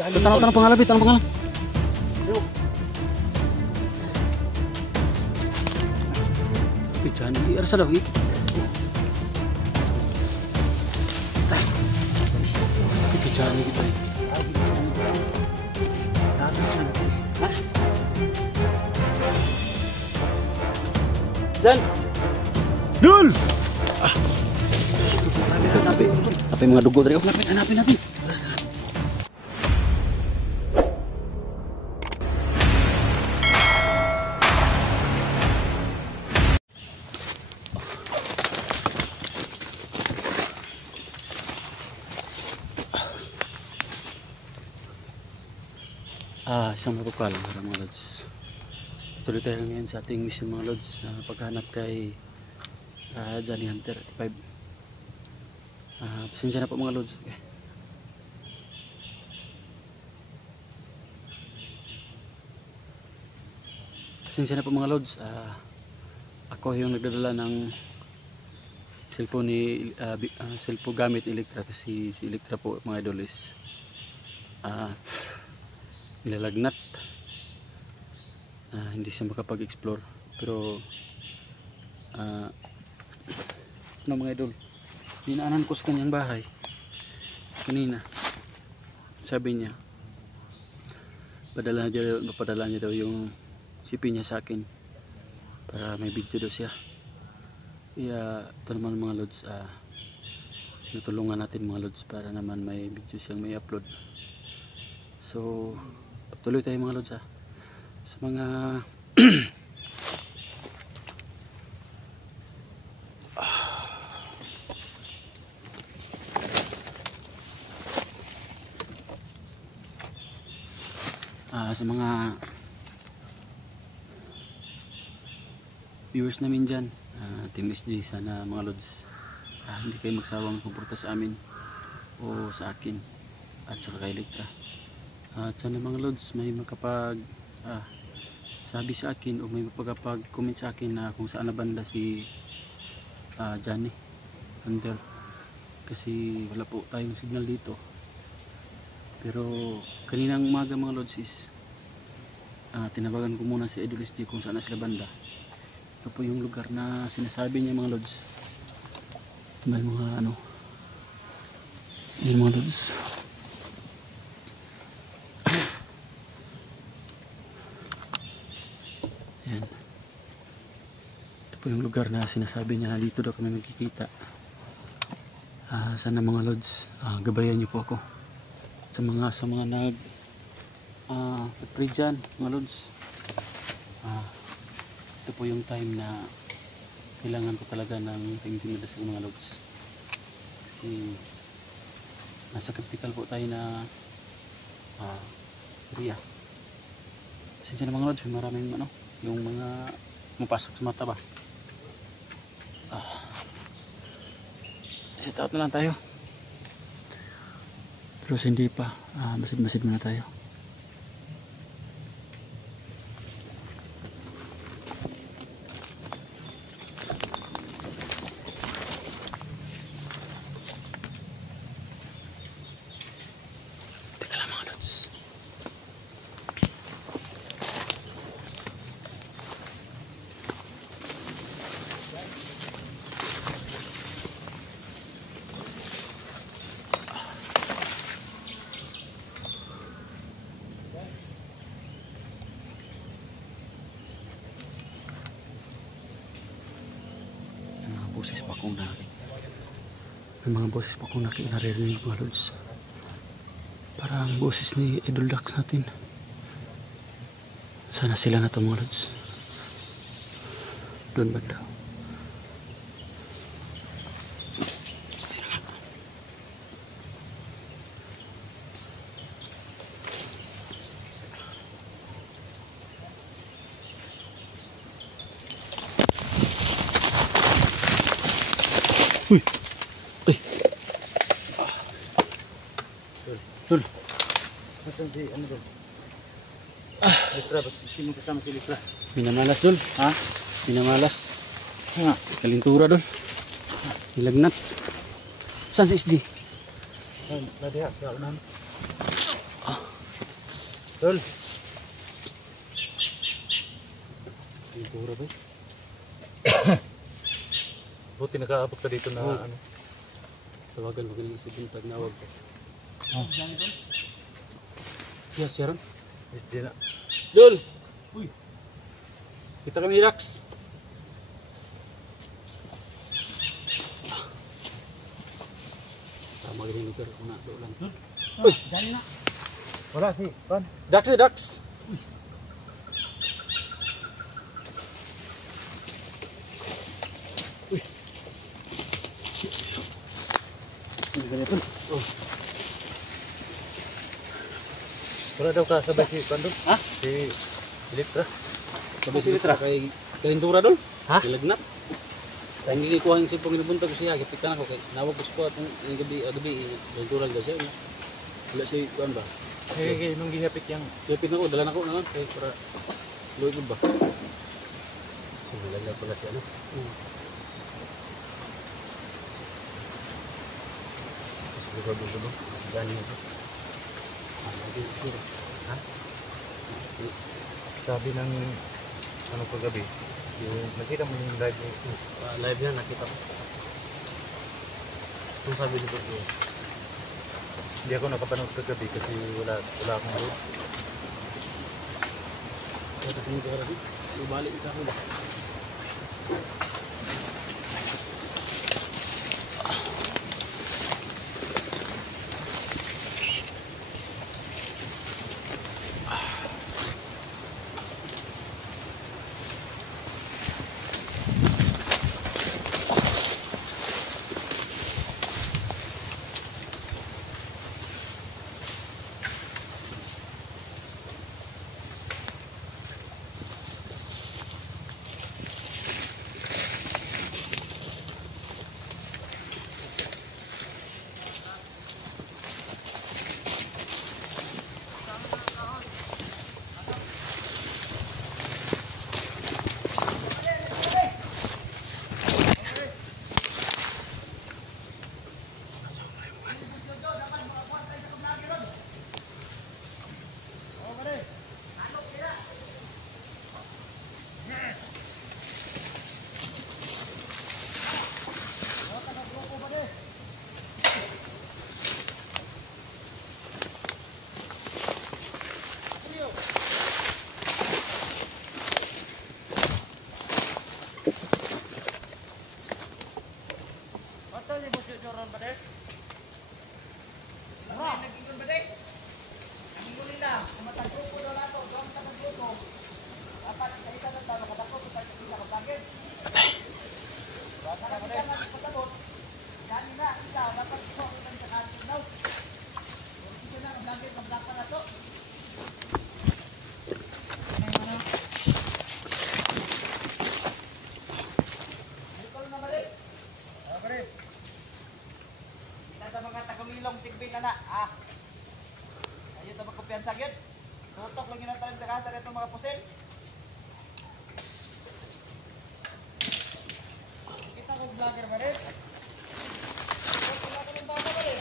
Tanong pangalan, tanong pangalan. Jangan di arsa daw. Jangan kita. Dan Dul. Tapi mga dugo dari hanapin natin. Isang mabukalang mga lods. Tuloy tayo ngayon sa ating mission mga lods na paghanap kay Johnny Hunter 85. Pasensya na po mga lods. Okay. Pasensya na po mga lods. Ako yung nagdadala ng cellphone ni cellphone gamit Electra kasi si Electra po mga idol is nilalagnat, hindi siya makapag-explore. Pero ano mga idol, dinaanan ko sa kanyang bahay kanina. Sabi niya papadala niya daw yung CP niya sa akin para may video daw siya. Kaya ito naman mga lods, natulungan natin mga lods para naman may video siyang may upload. So tuloy tayo mga lods sa mga sa mga viewers namin dyan, Team SD, sana mga lods hindi kayo magsawang pupunta sa amin o sa akin at saka kay Electra. At sana mga lods may makapag sabi sa akin o may makapag comment sa akin na kung saan na banda si Johnny Hunter, kasi wala po tayong signal dito. Pero kaninang umaga mga lods is tinabagan ko muna si Idol SD kung saan na sila banda. Ito po yung lugar na sinasabi niya mga lods. May mga yung mga lods. Yan. Ito po yung lugar na sinasabi niya na dito daw kami magkikita. Sana mga lods, gabayan niyo po ako sa mga nag pray dyan mga lods. Ito po yung time na kailangan ko talaga ng timtimida sa mga lods, kasi nasa critical po tayo na area. Pasensya na mga lods, maraming yung mga mapasok sa mata ba. Sit out na lang tayo, pero hindi pa, masid-masid muna tayo. Teka lang mga lods. Boses pa akong may mga boses pa akong naririnig mga lods. Parang boses ni Idol Dax natin. Sana sila na to mga lods. Doon banda. Uy! Uy! Dul! Nasaan si Dul? Electra, ba't hindi mo kasama si Electra? Minamalas Dul. Ha? Minamalas. Nga. Kalintura Dul. Nilagnat. Saan si SD? Nadiha sa unan. Ah. Tol. Pintura ba? Buti nakaabot ka dito na Oo. ano. Tawagan mo ganun si Buntag nawag ko. Oh. Yes, Sharon. Yes, di na. Dol! Uy! Kita kami ni Rax. Tama ganun lugar. Una, doon. Uy! Dali na. Wala si Pan. Dax eh, Dax! Uy! Uy! Ganito. Oh. Wala daw ka sabay si Pan doon. Ha? Si Electra. Sabi si Litra kay Kalindura doon. Ha? Kilagnap. Kaya hindi kuha yung sipong inubuntag ko siya. Kapitan ako kay nawag ko siya itong gabi, Kalindura daw siya. Wala si kuan ba? Kaya nung gihapit yang. Sipin ako, dala na ko naman. Kaya para luwi ko ba? Sumulan na pala si ano. Siguro doon doon. Si Johnny ito. Ha? Sabi ng ano kagabi, yung nakita mo yung live niya. Live niya nakita ko. Kung sabi nito ko, hindi ako nakapanood kagabi kasi wala akong load. Kaya ito tingin ko rin. Ibalik ito ako ba? Tutok lang yun ang talim sa kasar itong mga pusil. Kita ko vlogger ba rin? Wala ka ng bata ba rin?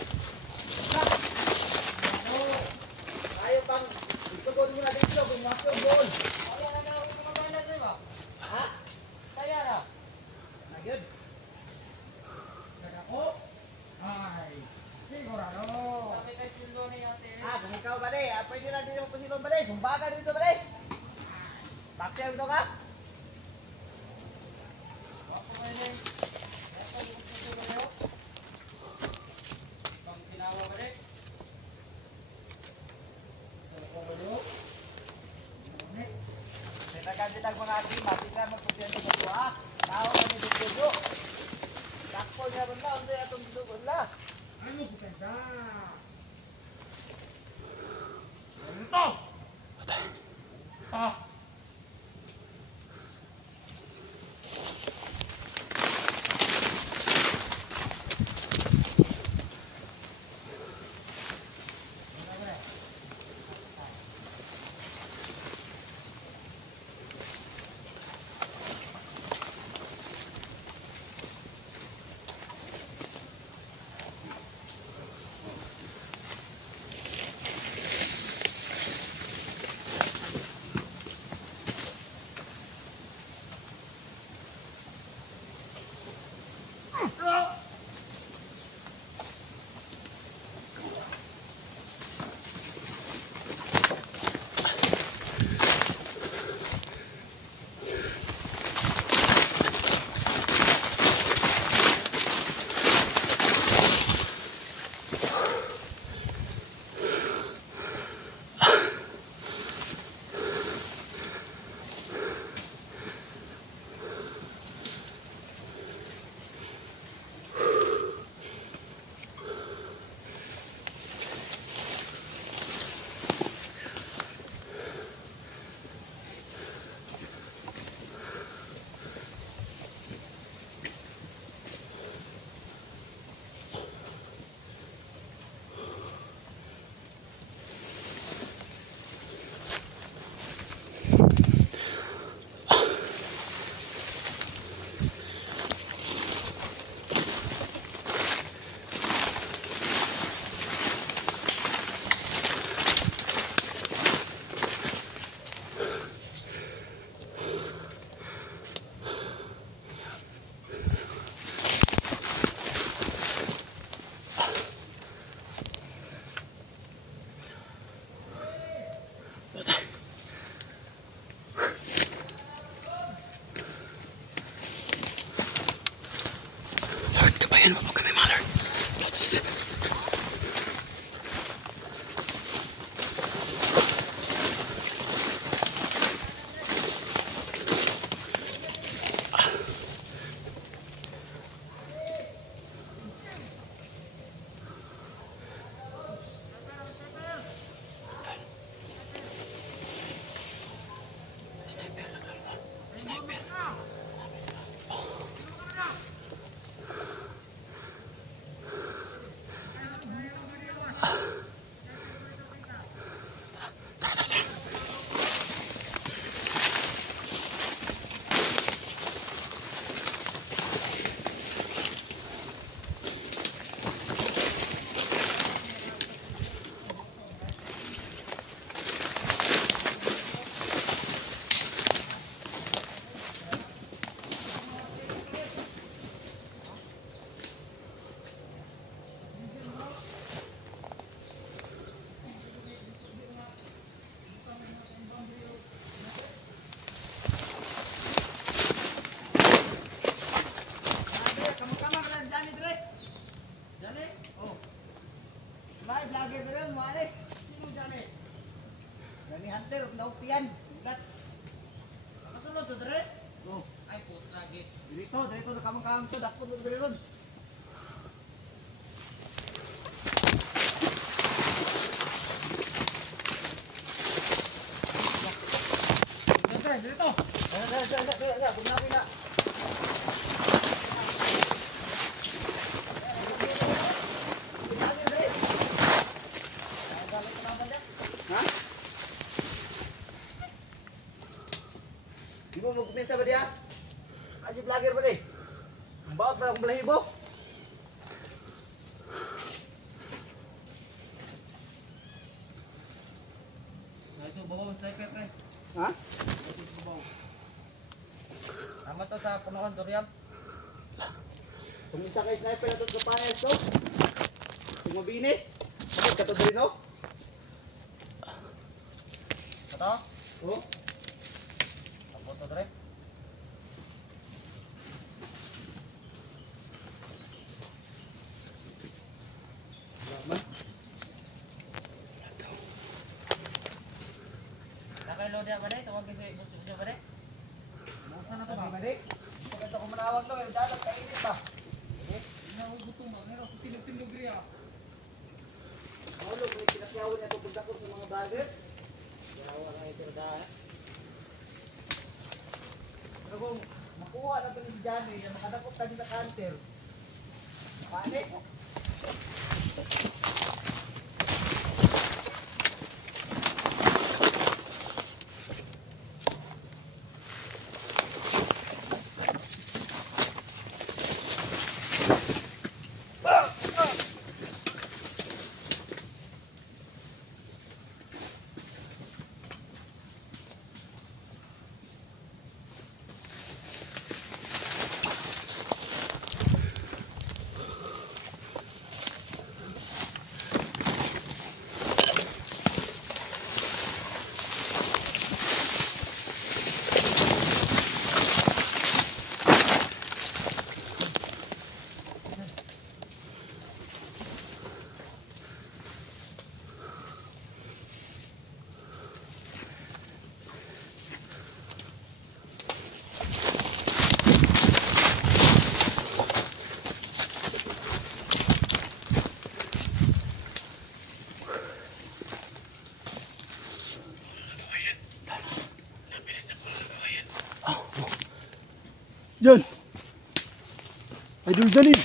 Ayaw pang gusto ko muna dito kung masyo bol. Kaya na na ako kumagana rin ba? Ha? Kaya na? Nagyod? Nagako? Ay, sigurado. Kami kay Sildo ni Ate. Kung ikaw ba rin? Pwede na dito mo pasilon ba rin? Sumbagan dito ba rin? Bakit ito ka? Ako ba rin? Pang sinawa ba rin? Nagkakanditag mga aking matika magpapyan sa tuwa. Tao kami dito. Takpo niya rin na. Hindi atong dito wala. Ano po kanda? Ito! Ah! Hunter, naupian. Ulat. Nakasunod to dire. Oh, ay po lagi. Dito sa kamang-kamang to, dakpo to dire ron. Dito. Dito. Bumnabi na. Ha? Di mo magkumenta ba dia? Aji vlogger ba di? Bawa ba akong balahibo? Ito babaw sniper kay. Ha? Ito babaw. Tama to sa punuan Doriam. Kung isa kay sniper na to sa panel to. Kung mabini. Bakit ka to dito no? Ito? Oo. Tapos to dre. Salamat. Nakalo dia ba dai? Tawag kasi gusto siya ba dai? Muna na to ba dai? Pagka ko manawag to, dalag kainit ba? Eh, nahugutom ba? Meron tilog-tilog riya. Maulo, may kinakyawan niya ito pagdakot sa mga vlogger. Yawa na ito dahil. Pero kung makuha na ito ni Johnny, na makadakot tayo sa cancer, panik. Jan. Idol Jalil.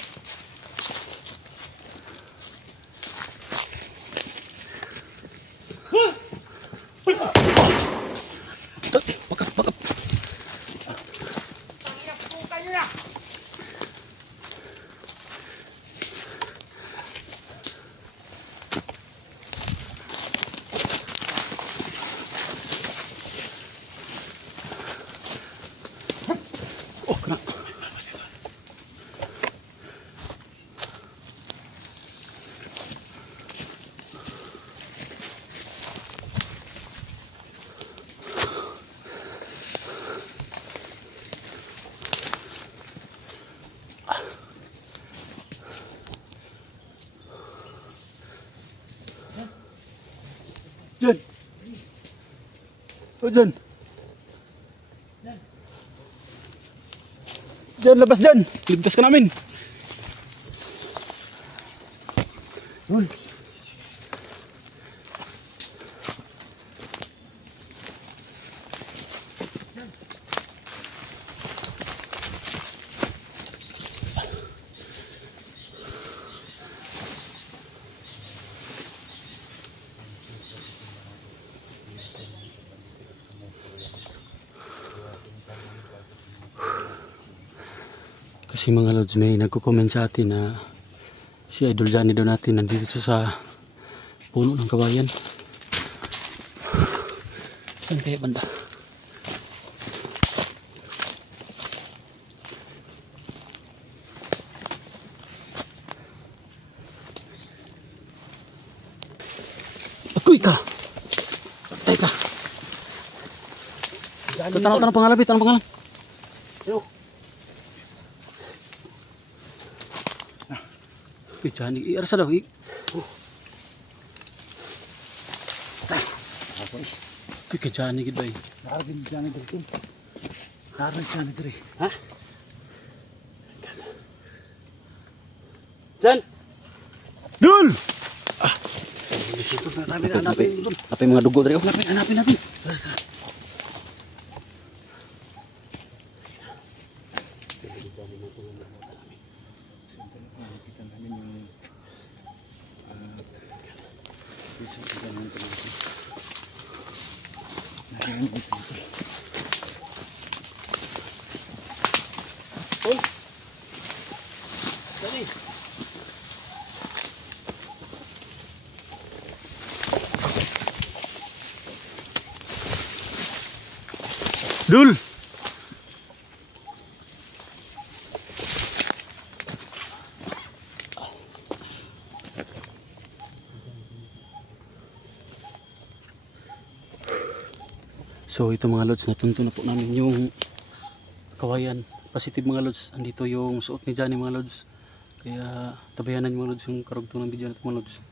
Bakap. Tanggap po kayo na! Oh, kena. Jan. Oh, Jan. Jan, labas Jan. Ligtas ka namin. Rul. Kasi mga lods, may nagko-comment sa atin na si Idol Johnny daw natin nandito sa puno ng kawayan. Saan kaya banda? Akoy ka! Patay ka! Tanong pangalapit, tanong pangalan. Yo. Johnny, iarsa daw. Uy, kay Johnny gid ba eh. Nakarating dyan na dito. Nakarating dyan na dito. Ha? Dyan! Dul! Hanapin. Apa yung mga dugo dari? Hanapin natin. Uy! Dali! Dul! So ito mga lods, natunto na po namin yung kawayan. Positive mga lods, andito yung suot ni Johnny mga lods. Kaya tabayanan mga lods yung karugtong ng video na ito mga lods.